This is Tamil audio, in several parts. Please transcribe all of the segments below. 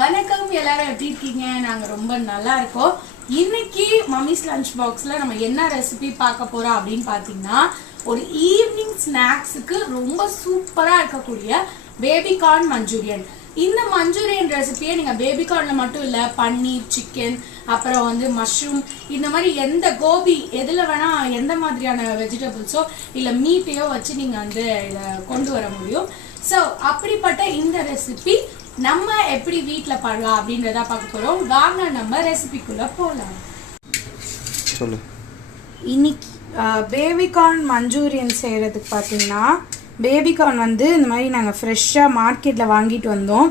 வணக்கம் எல்லாரும் எப்படி இருக்கீங்க? நாங்க ரொம்ப நல்லா இருக்கோம். இன்னைக்கு மம்மிஸ் லஞ்ச் பாக்ஸ்ல நம்ம என்ன ரெசிபி பார்க்க போறோம் அப்படின்னு பாத்தீங்கன்னா, ஒரு ஈவினிங் ஸ்நாக்ஸுக்கு ரொம்ப சூப்பரா இருக்கக்கூடிய பேபி கார்ன் மஞ்சூரியன். இந்த மஞ்சூரியன் ரெசிபியை நீங்க பேபி கார்ன்ல மட்டும் இல்ல, பன்னீர், சிக்கன், அப்புறம் வந்து மஷ்ரூம், இந்த மாதிரி எந்த கோபி எதுல வேணா எந்த மாதிரியான வெஜிடபிள்ஸோ இல்ல மீட்டையோ வச்சு நீங்க வந்து இதை கொண்டு வர முடியும். ஸோ அப்படிப்பட்ட இந்த ரெசிபி நம்ம எப்படி வீட்ல பண்ணலாம் அப்படின்றத பார்க்க போறோம். வாங்க நம்ம ரெசிபிக்குள்ள போலாம். சொல்லு. இன்னைக்கு பேபி கார்ன் மஞ்சூரியன் செய்கிறதுக்கு பார்த்தீங்கன்னா, பேபி கார்ன் வந்து இந்த மாதிரி நாங்கள் ஃப்ரெஷ்ஷாக மார்க்கெட்டில் வாங்கிட்டு வந்தோம்.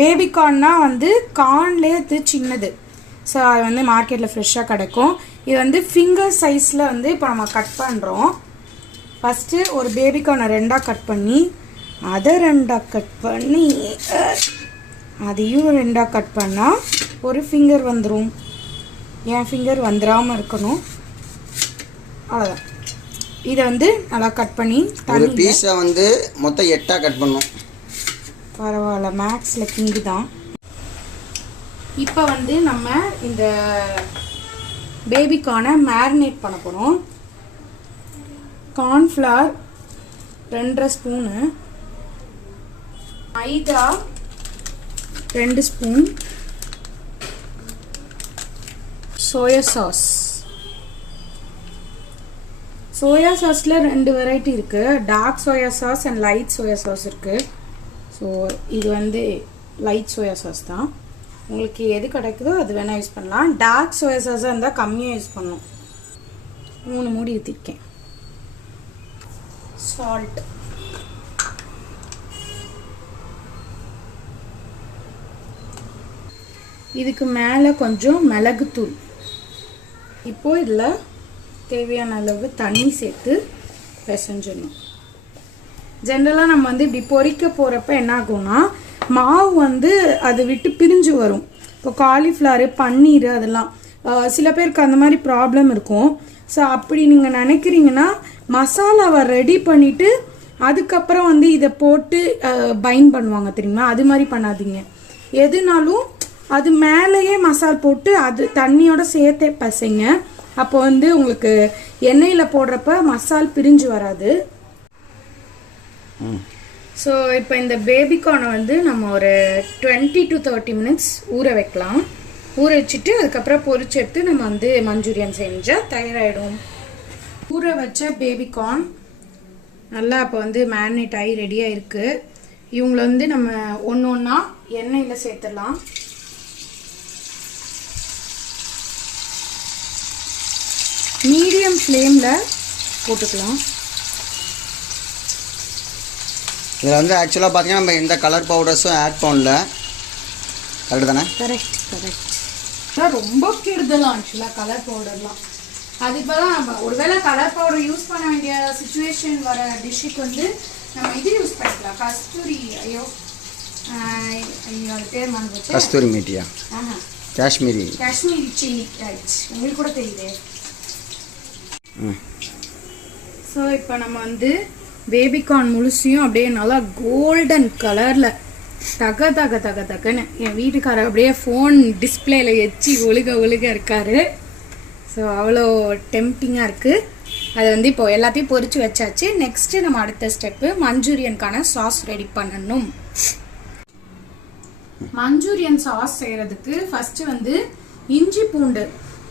பேபி கார்ன்னா வந்து கார்ன்லேயே இது சின்னது. ஸோ அது வந்து மார்க்கெட்டில் ஃப்ரெஷ்ஷாக கிடைக்கும். இது வந்து ஃபிங்கர் சைஸில் வந்து இப்போ நம்ம கட் பண்ணுறோம். ஃபஸ்ட்டு ஒரு பேபி கார்னை ரெண்டாக கட் பண்ணி, அதை ரெண்டாக கட் பண்ணி, அதையும் ரெண்டாக கட் பண்ணால் ஒரு ஃபிங்கர் வந்துடும். என் ஃபிங்கர் வந்துடாமல் இருக்கணும். அவ்வளோதான். இதை வந்து நல்லா கட் பண்ணி ஒரு பீஸை வந்து மொத்தம் 8 கட் பண்ணோம். பரவாயில்ல, மேக்ஸில் கிங்கு தான். இப்போ வந்து நம்ம இந்த பேபிக்கான மேரினேட் பண்ண போகிறோம். கார்ன்ஃப்ளவர் 2.5 ஸ்பூனு, மைதா 2 ஸ்பூன், சோயா சாஸ். சோயா சாஸில் 2 வெரைட்டி இருக்குது. Dark soya sauce and light soya sauce இருக்குது. ஸோ இது வந்து லைட் சோயா சாஸ் தான். உங்களுக்கு எது கிடைக்குதோ அது வேணால் யூஸ் பண்ணலாம். டார்க் சோயா சாஸாக இருந்தால் கம்மியாக யூஸ் பண்ணணும். 3 மூடி ஊற்றிருக்கேன். சால்ட், இதுக்கு மேலே கொஞ்சம் மிளகுத்தூள். இப்போது இதில் தேவையான அளவு தண்ணி சேர்த்து பிசைஞ்சிடணும். ஜென்ரலாக நம்ம வந்து இப்படி பொரிக்க போகிறப்ப என்ன ஆகும்னா, மாவு வந்து அதை விட்டு பிரிஞ்சு வரும். இப்போ காலிஃப்ளவர், பன்னீர் அதெல்லாம் சில பேருக்கு அந்த மாதிரி ப்ராப்ளம் இருக்கும். ஸோ அப்படி நீங்கள் நினைக்கிறீங்கன்னா மசாலாவை ரெடி பண்ணிவிட்டு அதுக்கப்புறம் வந்து இதை போட்டு பைண்ட் பண்ணுவாங்க தெரியுமா, அது மாதிரி பண்ணாதீங்க. எதுனாலும் அது மேலேயே மசால் போட்டு அது தண்ணியோட சேர்த்தே பசைங்க. அப்போ வந்து உங்களுக்கு எண்ணெயில் போடுறப்ப மசால் பிரிஞ்சு வராது. ஸோ இப்போ இந்த பேபிகார்னை வந்து நம்ம ஒரு 20 to 30 மினிட்ஸ் ஊற வைக்கலாம். ஊற வச்சுட்டு அதுக்கப்புறம் பொரிச்சு எடுத்து நம்ம வந்து மஞ்சூரியன் செஞ்சால் தயாராகிடும். ஊற வச்ச பேபிகார்ன் நல்லா இப்போ வந்து மேரினேட் ஆகி ரெடியாக இருக்குது. இவங்களை வந்து நம்ம ஒன்று ஒன்றா எண்ணெயில் சேர்த்துடலாம். மீடியம் ஃப்ளேமில் போட்டுக்கலாம். இதில் வந்து ஆக்சுவலாக பார்த்தீங்கன்னா நம்ம எந்த கலர் பவுடர்ஸும் ஆட் பண்ணல. கரெக்டு தானே? கரெக்ட். ரொம்ப கெடுதலாம் ஆக்சுவலாக கலர் பவுடர்லாம். அது இப்போ தான் நம்ம ஒருவேளை கலர் பவுடர் யூஸ் பண்ண வேண்டிய சுச்சுவேஷன் வர டிஷ்ஷுக்கு வந்து நம்ம இது யூஸ் பண்ணிக்கலாம். கஸ்தூரி, அது பேர் மறந்துச்சு. கஸ்தூரி மீட்டியா? காஷ்மீரி சில்லி. ரைட், உங்களுக்கு கூட தெரியுது. ஸோ இப்போ நம்ம வந்து பேபிகார்ன் முழுசையும் அப்படியே நல்லா கோல்டன் கலரில் தக தக தக தகன்னு என் வீட்டுக்காரர் அப்படியே ஃபோன் டிஸ்பிளேல வச்சு ஒழுக இருக்காரு. ஸோ அவ்வளோ டெம்டிங்காக இருக்குது. அதை வந்து இப்போ எல்லாத்தையும் பொரிச்சு வச்சாச்சு. நெக்ஸ்ட்டு நம்ம அடுத்த ஸ்டெப்பு மஞ்சூரியனுக்கான சாஸ் ரெடி பண்ணணும். மஞ்சூரியன் சாஸ் செய்கிறதுக்கு ஃபஸ்ட்டு வந்து இஞ்சி பூண்டு.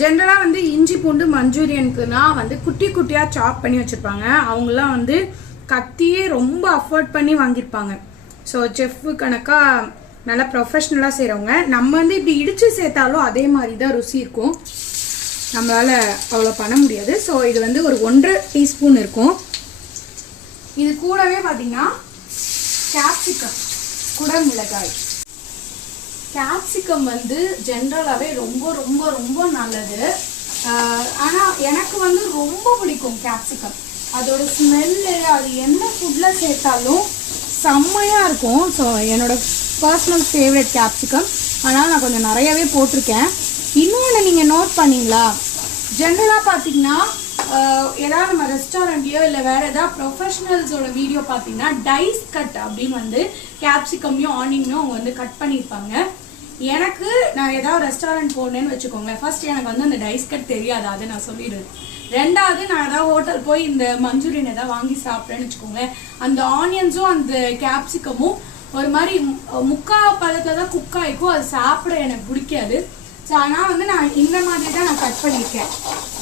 ஜென்ரலாக வந்து இஞ்சி பூண்டு மஞ்சூரியனுக்குனா வந்து குட்டி குட்டியாக சாப் பண்ணி வச்சுருப்பாங்க. அவங்களாம் வந்து கத்தியே ரொம்ப அஃபோர்ட் பண்ணி வாங்கியிருப்பாங்க. ஸோ செஃப்பு கணக்காக நல்லா ப்ரொஃபஷ்னலாக செய்கிறவங்க. நம்ம வந்து இப்படி இடித்து சேர்த்தாலும் அதே மாதிரி தான் ருசி இருக்கும். நம்மளால் அவ்வளோ பண்ண முடியாது. ஸோ இது வந்து ஒரு 1.5 டீஸ்பூன் இருக்கும். இது கூடவே பார்த்தீங்கன்னா கேப்சிகம், குடமிளகாய். கேப்சிகம் வந்து ஜென்ரலாகவே ரொம்ப ரொம்ப ரொம்ப நல்லது. ஆனால் எனக்கு வந்து ரொம்ப பிடிக்கும் கேப்சிகம். அதோட ஸ்மெல்லு, அது என்ன ஃபுட்டில் சேர்த்தாலும் செம்மையாக இருக்கும். ஸோ என்னோட பர்சனல் ஃபேவரட் கேப்சிகம். ஆனால் நான் கொஞ்சம் நிறையவே போட்டிருக்கேன். இன்னொன்று நீங்கள் நோட் பண்ணிங்களா, ஜென்ரலாக பார்த்தீங்கன்னா ஏதாவது நம்ம ரெஸ்டாரண்ட்லையோ இல்லை வேறு ஏதாவது ப்ரொஃபஷனல்ஸோட வீடியோ பார்த்தீங்கன்னா டைஸ் கட் அப்படின்னு வந்து கேப்சிகமையும் ஆனியனையும் அவங்க வந்து கட் பண்ணியிருப்பாங்க. எனக்கு நான் ஏதாவது ரெஸ்டாரண்ட் போனேன்னு வச்சுக்கோங்க, ஃபர்ஸ்ட் எனக்கு வந்து அந்த டைஸ் கட் தெரியாது, அதை நான் சொல்லிடுறேன். ரெண்டாவது நான் ஏதாவது ஹோட்டல் போய் இந்த மஞ்சூரியன் ஏதாவது வாங்கி சாப்பிட்றேன்னு வச்சுக்கோங்க, அந்த ஆனியன்ஸும் அந்த கேப்சிகமும் ஒரு மாதிரி முக்கா பதத்தில் தான் குக் ஆகிக்கும், அது சாப்பிட எனக்கு பிடிக்காது. ஸோ ஆனால் வந்து நான் இந்த மாதிரி தான் நான் கட் பண்ணியிருக்கேன்.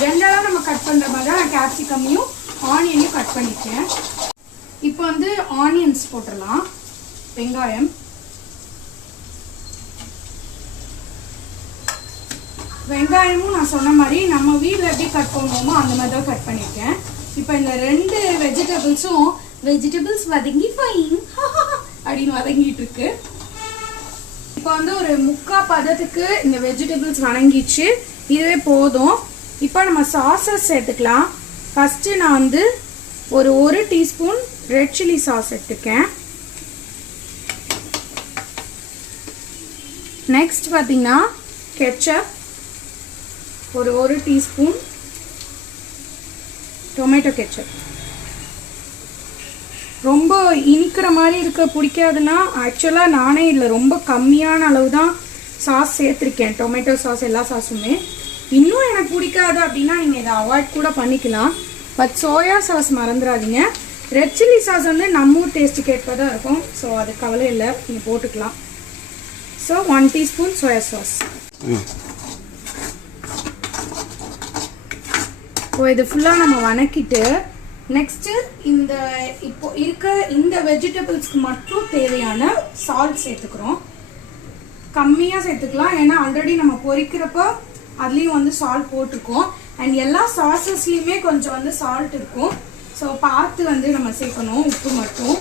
ஜென்ரலாக நம்ம கட் பண்ணுற மாதிரி தான் நான் கேப்சிகமையும் ஆனியனையும் கட் பண்ணியிருக்கேன். இப்போ வந்து ஆனியன்ஸ் போட்டுடலாம், வெங்காயம். வெங்காயமும் நான் சொன்ன மாதிரி நம்ம வீட்டில் எப்படி கட் பண்ணுவோமோ அந்த மாதிரி தான் கட் பண்ணியிருக்கேன். இப்போ இந்த 2 வெஜிடபிள்ஸும் வெஜிடபிள்ஸ் வதங்கி ஃபைன் அப்படின்னு வதங்கிட்டு இருக்கு. இப்போ வந்து ஒரு முக்கா பதத்துக்கு இந்த வெஜிடபிள்ஸ் வதங்கிச்சு, இதுவே போதும். இப்போ நம்ம சாஸஸ் சேர்த்துக்கலாம். ஃபஸ்ட்டு நான் வந்து ஒரு டீஸ்பூன் ரெட் சில்லி சாஸ் எடுத்துக்கேன். நெக்ஸ்ட் பார்த்தீங்கன்னா கெச்சப், ஒரு டீஸ்பூன் டொமேட்டோ கெச்சப். ரொம்ப இனிக்கிற மாதிரி இருக்க பிடிக்காதுன்னா ஆக்சுவலாக நானே இதில் ரொம்ப கம்மியான அளவு தான் சாஸ் சேர்த்துருக்கேன், டொமேட்டோ சாஸ் எல்லா சாஸுமே. இன்னும் எனக்கு பிடிக்காது அப்படின்னா நீங்கள் இதை அவாய்ட் கூட பண்ணிக்கலாம். பட் சோயா சாஸ் மறந்துடாதீங்க. ரெட் சில்லி சாஸ் வந்து நம்ம ஊர் டேஸ்ட்டுக்கு ஏற்ப தான் இருக்கும், ஸோ அது கவலை இல்லை, நீங்கள் போட்டுக்கலாம். So 1 teaspoon soya sauce. இப்போ இது ஃபுல்லாக நம்ம வதக்கிட்டு நெக்ஸ்ட்டு இந்த இப்போ இருக்க இந்த வெஜிடபிள்ஸ்க்கு மட்டும் தேவையான சால்ட் சேர்த்துக்கிறோம். கம்மியாக சேர்த்துக்கலாம், ஏன்னா ஆல்ரெடி நம்ம பொரிக்கிறப்போ அதுலேயும் வந்து சால்ட் போட்டிருக்கோம். அண்ட் எல்லா சாஸஸ்லேயுமே கொஞ்சம் வந்து சால்ட் இருக்கும், ஸோ பார்த்து வந்து நம்ம சேர்க்கணும், உப்பு மட்டும்.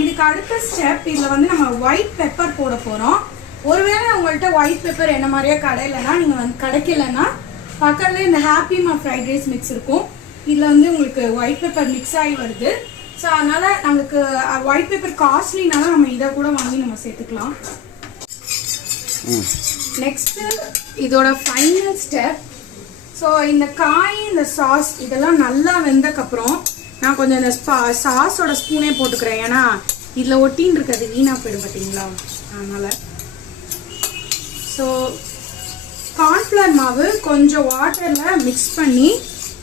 இதுக்கு அடுத்த ஸ்டெப் இதில் வந்து நம்ம ஒயிட் பெப்பர் போட போகிறோம். ஒருவேளை உங்கள்கிட்ட ஒயிட் பெப்பர் என்ன மாதிரியே கடையிலனா நீங்கள் வந்து கிடைக்கலன்னா பக்கத்துல இந்த ஹாப்பிமா ஃப்ரைட் ரைஸ் மிக்ஸ் இருக்கும், இதில் வந்து உங்களுக்கு ஒயிட் பெப்பர் மிக்ஸ் ஆகி வருது. ஸோ அதனால் நம்மளுக்கு ஒயிட் பெப்பர் காஸ்ட்லினால நம்ம இதை கூட வாங்கி நம்ம சேர்த்துக்கலாம். நெக்ஸ்ட்டு இதோட ஃபைனல் ஸ்டெப். ஸோ இந்த காய், இந்த சாஸ் இதெல்லாம் நல்லா வெந்தக்கப்புறம் நான் கொஞ்சம் இந்த சாஸோட ஸ்பூனே போட்டுக்கிறேன், ஏன்னா இதில் ஒட்டின்னு இருக்கிறது வீணாக போயிடும் பார்த்தீங்களா, அதனால். ஸோ கார்ன்ஃப்ளவர் மாவு கொஞ்சம் வாட்டரில் மிக்ஸ் பண்ணி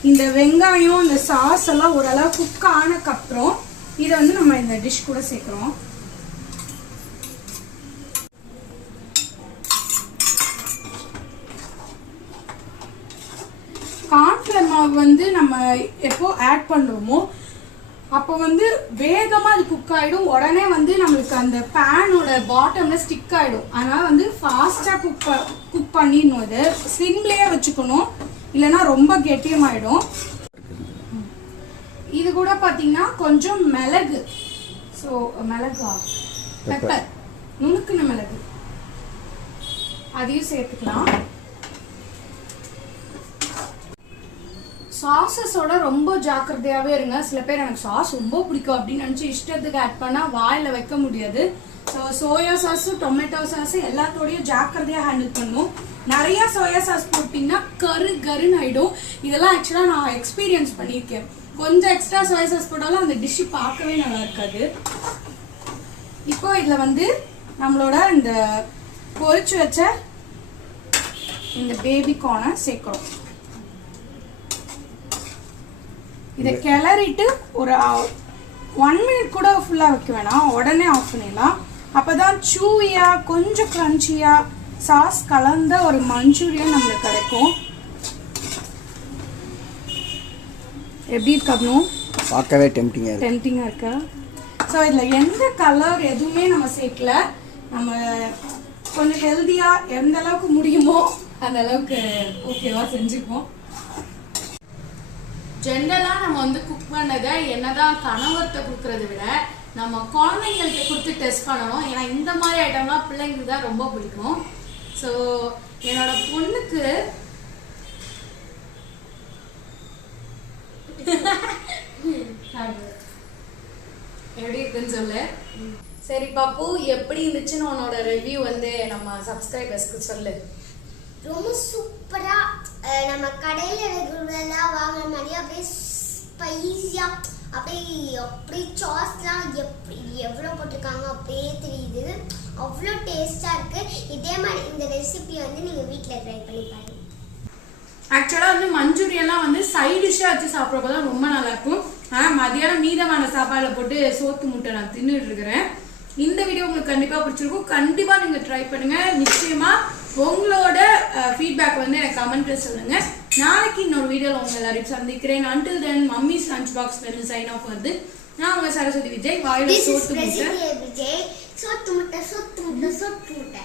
இந்த வெங்காயம் இந்த சாஸ் எல்லாம் ஓரளவு குக் ஆனக்கப்புறம் இதை வந்து நம்ம இந்த டிஷ் கூட சேர்க்குறோம். கார்ன்ஃப்ளவர் மாவு வந்து நம்ம எப்போ ஆட் பண்ணுறோமோ அப்போ வந்து வேகமாக அது குக் ஆகிடும், உடனே வந்து நம்மளுக்கு அந்த பேனோட பாட்டமில் ஸ்டிக் ஆகிடும். அதனால் வந்து ஃபாஸ்ட்டாக குக் பண்ணிடணும், இது சிம்லேயே வச்சுக்கணும், இல்லைன்னா ரொம்ப கெட்டியமாயிடும். இது கூட பார்த்தீங்கன்னா கொஞ்சம் மிளகு, ஸோ மிளகா பெப்பர், நுணுக்குன மிளகு, அதையும் சேர்த்துக்கலாம். சாஸஸோட ரொம்ப ஜாக்கிரதையாகவே இருங்க. சில பேர் எனக்கு சாஸ் ரொம்ப பிடிக்கும் அப்படின்னு நினச்சி இஷ்டத்துக்கு ஆட் பண்ணால் வாயில் வைக்க முடியாது. So soya sauce tomato sauce எல்லாத்தோடையும் ஜாக்கிரதையாக ஹேண்டில் பண்ணும். நிறையா சோயா சாஸ் போட்டிங்கன்னா கருன்னு ஆகிடும். இதெல்லாம் ஆக்சுவலாக நான் எக்ஸ்பீரியன்ஸ் பண்ணியிருக்கேன். கொஞ்சம் எக்ஸ்ட்ரா சோயா சாஸ் போட்டாலும் அந்த டிஷ்ஷு பார்க்கவே நல்லா இருக்காது. இப்போ இதில் வந்து நம்மளோட இந்த பொரிச்சு வச்ச இந்த பேபி கார்னை சேர்க்குறோம். இதை கிளறிட்டு ஒரு 1 மினிட் கூட ஃபுல்லாக வைக்க வேணாம், உடனே ஆஃப் பண்ணிடலாம். அப்போ தான் சூவியாக கொஞ்சம் க்ரன்ச்சியாக சாஸ் கலந்த ஒரு மஞ்சூரியன் நம்மளுக்கு கிடைக்கும். எப்படி இருக்கணும், பார்க்கவே டெம்டிங்காக இருக்கா? ஸோ இதில் எந்த கலர் எதுவுமே நம்ம சேர்க்கல, நம்ம கொஞ்சம் ஹெல்த்தியாக எந்த அளவுக்கு முடியுமோ அந்த அளவுக்கு ஓகேவா செஞ்சுப்போம். ஜென்ரலாக நம்ம வந்து குக் பண்ணதை என்னதான் கணவர்கிட்ட கொடுக்கறத விட நம்ம குழந்தைங்கள்ட்ட கொடுத்து டெஸ்ட் பண்ணணும். ஏன்னா இந்த மாதிரி ஐட்டம்லாம் பிள்ளைங்களுக்கு தான் ரொம்ப பிடிக்கும். ஸோ என்னோட பொண்ணுக்கு எப்படி இருக்குன்னு சொல்லு. சரி பாப்பு, எப்படி இருந்துச்சுன்னு உன்னோட ரிவ்யூ வந்து நம்ம சப்ஸ்கிரைபர்ஸ்க்கு சொல்லு. ரொம்ப சூப்பரா நம்ம கடையில ரெகுலரா வாங்குற மாதிரி அப்படியே ஸ்பைசியா அப்படியே சாஸ்லாம் எவ்வளோ போட்டிருக்காங்க அப்படியே தெரியுது. அவ்வளோ டேஸ்டா இருக்கு. இதே மாதிரி இந்த ரெசிபி வந்து நீங்க வீட்ல ட்ரை பண்ணி பாருங்க. ஆக்சுவலாக வந்து மஞ்சூரியன்லாம் வந்து சைட் டிஷ்ஷாக வச்சு சாப்பிட்றப்ப தான் ரொம்ப நல்லா இருக்கும். மதியானம் மீதமான சாப்பாடில் போட்டு சோத்து முட்டை நான் தின்னுட்டு இருக்கிறேன். இந்த வீடியோ உங்களுக்கு கண்டிப்பாக பிடிச்சிருக்கும். கண்டிப்பாக நீங்கள் ட்ரை பண்ணுங்கள். நிச்சயமாக உங்களோட ஃபீட்பேக் வந்து எனக்கு கமெண்ட்டில் சொல்லுங்கள். நாளைக்கு இன்னொரு வீடியோவில் உங்கள் எல்லாரையும் சந்திக்கிறேன். until then mummy's lunch box வந்து சைன் ஆஃப் வருது. நான் உங்கள் சரஸ்வதி விஜய். வாயில சோத்து முட்டை. சோத்து முட்டை.